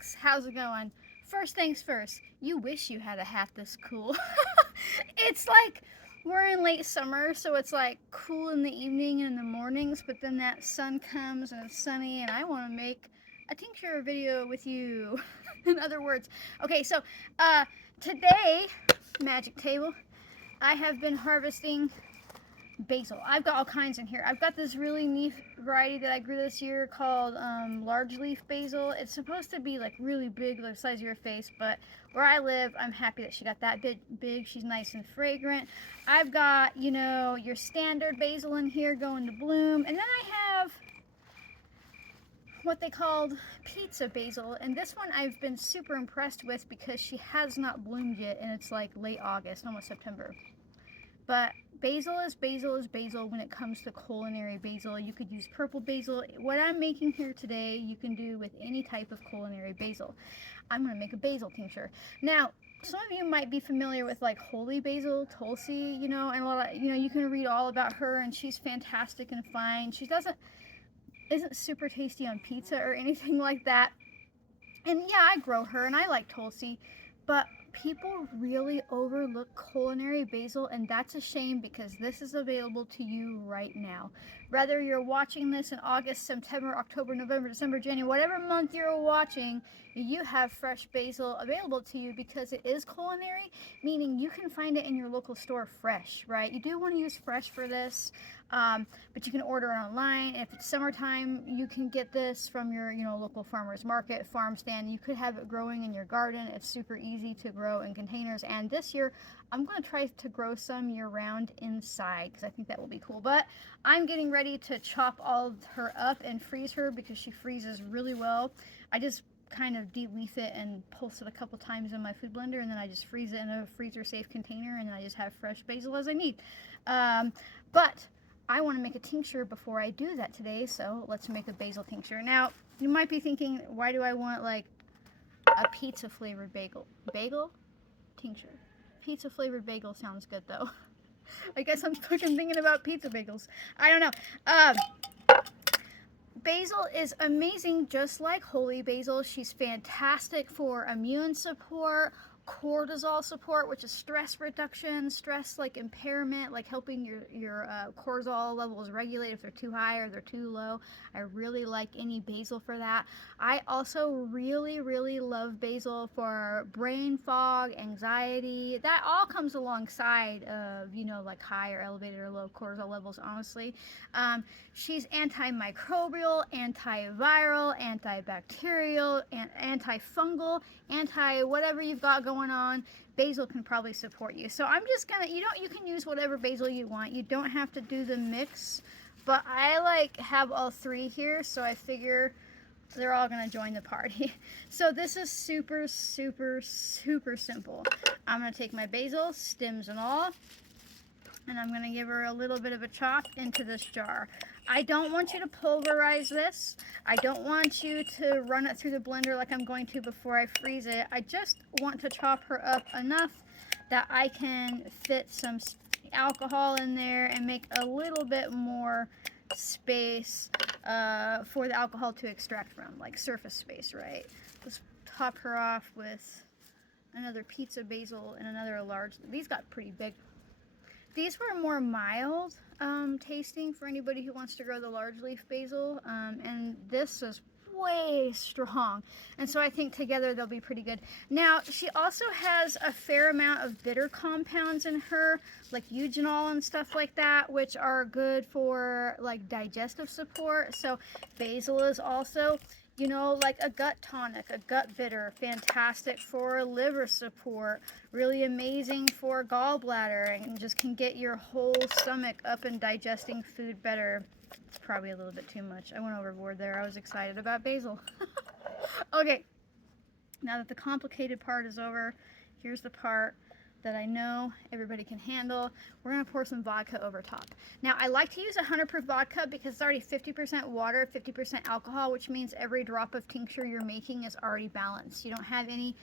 rocks. How's it going? First things first, you wish you had a hat this cool. It's like we're in late summer, so it's like cool in the evening and in the mornings, but then that sun comes and it's sunny, and I want to make a tincture video with you. In other words, okay, so uh, today, magic table, I have been harvesting basil. I've got all kinds in here. I've got this really neat variety that I grew this year called large leaf basil. It's supposed to be like really big, like the size of your face, but where I live, I'm happy that she got that big. She's nice and fragrant. I've got, you know, your standard basil in here going to bloom, and then I have what they called pizza basil, and this one I've been super impressed with because she has not bloomed yet, and it's like late August, almost September. But basil is basil is basil when it comes to culinary basil. You could use purple basil. What I'm making here today, you can do with any type of culinary basil. I'm going to make a basil tincture. Now, some of you might be familiar with like holy basil, Tulsi, you know, and a lot of, you know, you can read all about her, and she's fantastic and fine. She isn't super tasty on pizza or anything like that. And yeah, I grow her and I like Tulsi, but people really overlook culinary basil, and that's a shame because this is available to you right now. Whether you're watching this in August, September, October, November, December, January, whatever month you're watching, you have fresh basil available to you because it is culinary, meaning you can find it in your local store fresh, right? You do want to use fresh for this, but you can order it online. If it's summertime, you can get this from your, you know, local farmer's market, farm stand. You could have it growing in your garden. It's super easy to grow in containers. And this year, I'm going to try to grow some year round inside because I think that will be cool. But I'm getting ready to chop all of her up and freeze her because she freezes really well. I just kind of de-leaf it and pulse it a couple times in my food blender, and then I just freeze it in a freezer safe container, and then I just have fresh basil as I need. But I want to make a tincture before I do that today, so let's make a basil tincture. Now, you might be thinking, why do I want like a pizza flavored bagel tincture? Pizza flavored bagel sounds good though. I guess I'm fucking thinking about pizza bagels. I don't know. Basil is amazing, just like holy basil. She's fantastic for immune support, cortisol support, which is stress reduction, stress like impairment, like helping your cortisol levels regulate if they're too high or they're too low. I really like any basil for that. I also really love basil for brain fog, anxiety. That all comes alongside of, you know, like high or elevated or low cortisol levels, honestly. She's antimicrobial, antiviral, antibacterial, and antifungal, anti whatever you've got going on. Basil can probably support you. So I'm just gonna, you can use whatever basil you want. You don't have to do the mix, but I like have all three here, so I figure they're all gonna join the party. So this is super simple. I'm gonna take my basil, stems and all, and I'm going to give her a little bit of a chop into this jar. I don't want you to pulverize this. I don't want you to run it through the blender like I'm going to before I freeze it. I just want to chop her up enough that I can fit some alcohol in there and make a little bit more space for the alcohol to extract from, like surface space, right? Let's top her off with another pizza basil and another large. These got pretty big. These were more mild tasting for anybody who wants to grow the large leaf basil, and this is way strong, and so I think together they'll be pretty good. Now, she also has a fair amount of bitter compounds in her, like eugenol and stuff like that, which are good for like digestive support. So basil is also, you know, like a gut tonic, a gut bitter, fantastic for liver support, really amazing for gallbladder, and just can get your whole stomach up and digesting food better. It's probably a little bit too much. I went overboard there. I was excited about basil. Okay, now that the complicated part is over, here's the part that I know everybody can handle. We're gonna pour some vodka over top. Now, I like to use 100 proof vodka because it's already 50% water, 50% alcohol, which means every drop of tincture you're making is already balanced. You don't have any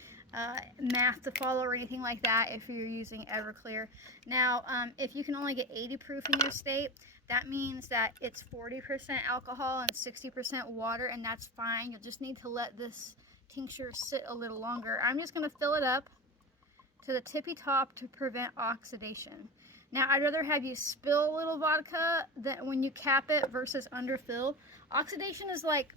math to follow or anything like that if you're using Everclear. Now, if you can only get 80 proof in your state, that means that it's 40% alcohol and 60% water, and that's fine. You'll just need to let this, tincture sit a little longer. I'm just going to fill it up to the tippy top to prevent oxidation. Now, I'd rather have you spill a little vodka than when you cap it versus underfill. Oxidation is like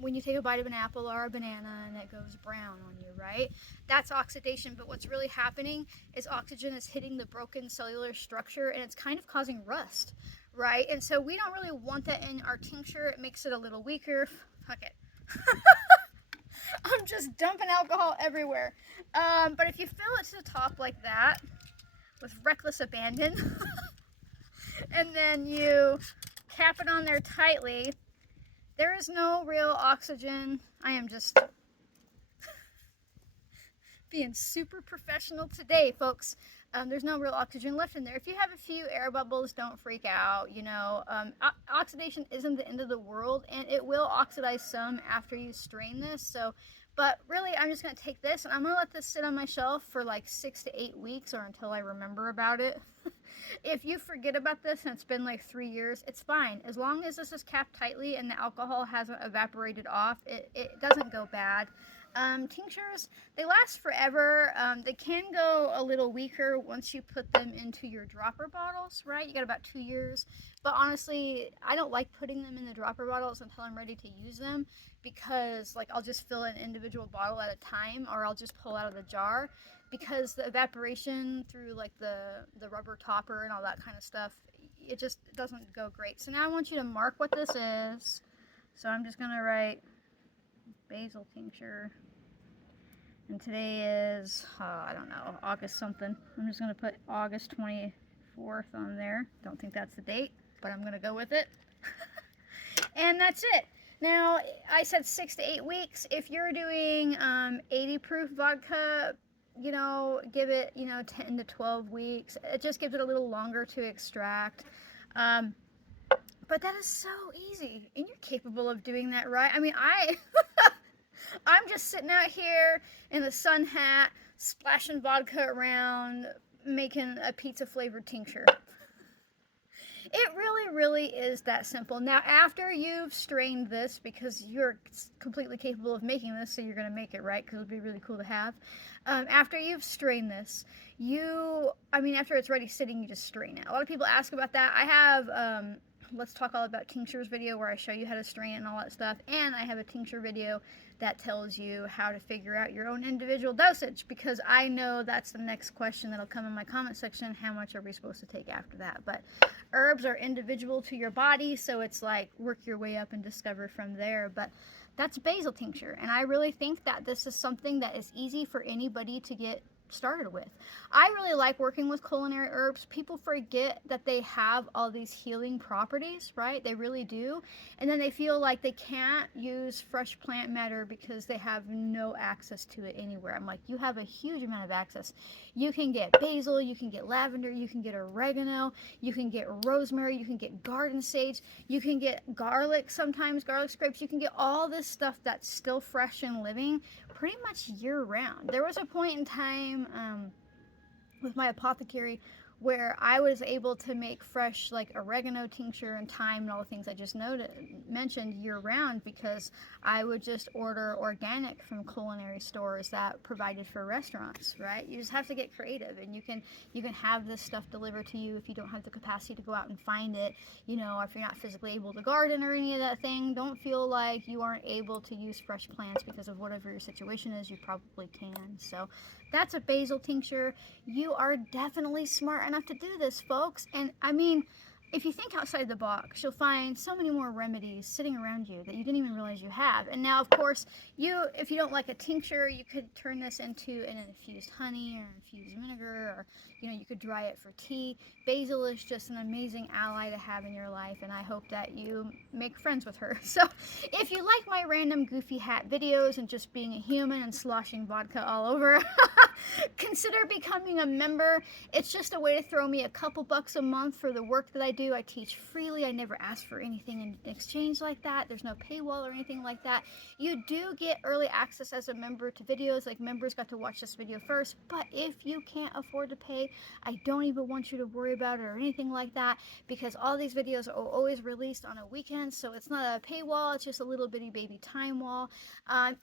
when you take a bite of an apple or a banana and it goes brown on you, right? That's oxidation, but what's really happening is oxygen is hitting the broken cellular structure and it's kind of causing rust, right? And so we don't really want that in our tincture. It makes it a little weaker. Fuck it. I'm just dumping alcohol everywhere. But if you fill it to the top like that with reckless abandon and then you cap it on there tightly, there is no real oxygen. I am just being super professional today, folks. There's no real oxygen left in there. If you have a few air bubbles, don't freak out. You know, oxidation isn't the end of the world, and it will oxidize some after you strain this. So, but really, I'm just going to take this, and I'm going to let this sit on my shelf for like 6 to 8 weeks or until I remember about it. If you forget about this and it's been like 3 years, it's fine. As long as this is capped tightly and the alcohol hasn't evaporated off, it doesn't go bad. Tinctures, they last forever. They can go a little weaker once you put them into your dropper bottles, right? You got about 2 years. But honestly, I don't like putting them in the dropper bottles until I'm ready to use them because like I'll just fill an individual bottle at a time or I'll just pull out of the jar because the evaporation through like the rubber topper and all that kind of stuff, it just doesn't go great. So now I want you to mark what this is. So I'm just going to write basil tincture. And today is, I don't know, August something. I'm just going to put August 24th on there. Don't think that's the date, but I'm going to go with it. And that's it. Now, I said 6 to 8 weeks. If you're doing 80 proof vodka, you know, give it, you know, 10 to 12 weeks. It just gives it a little longer to extract. But that is so easy, and you're capable of doing that, right? I mean, I'm just sitting out here in a sun hat, splashing vodka around, making a pizza-flavored tincture. It really, really is that simple. Now, after you've strained this, because you're completely capable of making this, so you're going to make it, right? Because it would be really cool to have. After you've strained this, after it's ready sitting, you just strain it. A lot of people ask about that. I have, Let's Talk All About Tinctures video where I show you how to strain it and all that stuff. And I have a tincture video that tells you how to figure out your own individual dosage, because I know that's the next question that'll come in my comment section. How much are we supposed to take after that? But herbs are individual to your body, so it's like work your way up and discover from there. But that's basil tincture, and I really think that this is something that is easy for anybody to get started with. I really like working with culinary herbs. People forget that they have all these healing properties, right? They really do. And then they feel like they can't use fresh plant matter because they have no access to it anywhere. I'm like, you have a huge amount of access. You can get basil, you can get lavender, you can get oregano, you can get rosemary, you can get garden sage, you can get garlic sometimes, garlic scrapes. You can get all this stuff that's still fresh and living pretty much year round. There was a point in time with my apothecary where I was able to make fresh like oregano tincture and thyme and all the things I just mentioned year round, because I would just order organic from culinary stores that provided for restaurants, right? You just have to get creative, and you can have this stuff delivered to you if you don't have the capacity to go out and find it. You know, if you're not physically able to garden or any of that thing, don't feel like you aren't able to use fresh plants because of whatever your situation is. You probably can. So that's a basil tincture. You are definitely smart enough to do this, folks. And I mean, if you think outside the box, you'll find so many more remedies sitting around you that you didn't even realize you have. And now, of course, if you don't like a tincture, you could turn this into an infused honey or infused vinegar, or you could dry it for tea. Basil is just an amazing ally to have in your life, and I hope that you make friends with her. So if you like my random goofy hat videos and just being a human and sloshing vodka all over, Consider becoming a member. It's just a way to throw me a couple bucks a month for the work that I do. I teach freely. I never ask for anything in exchange like that. There's no paywall or anything like that. You do get early access as a member to videos, like members got to watch this video first. But if you can't afford to pay, I don't even want you to worry about it or anything like that, because all these videos are always released on a weekend, so it's not a paywall, it's just a little bitty baby time wall.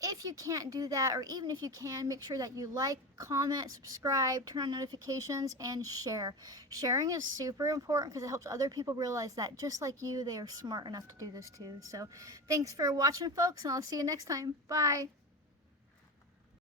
If you can't do that, or even if you can, make sure that you like, comment, subscribe, turn on notifications, and share. Sharing is super important because it helps other people realize that just like you, they are smart enough to do this too. So thanks for watching, folks, and I'll see you next time. Bye.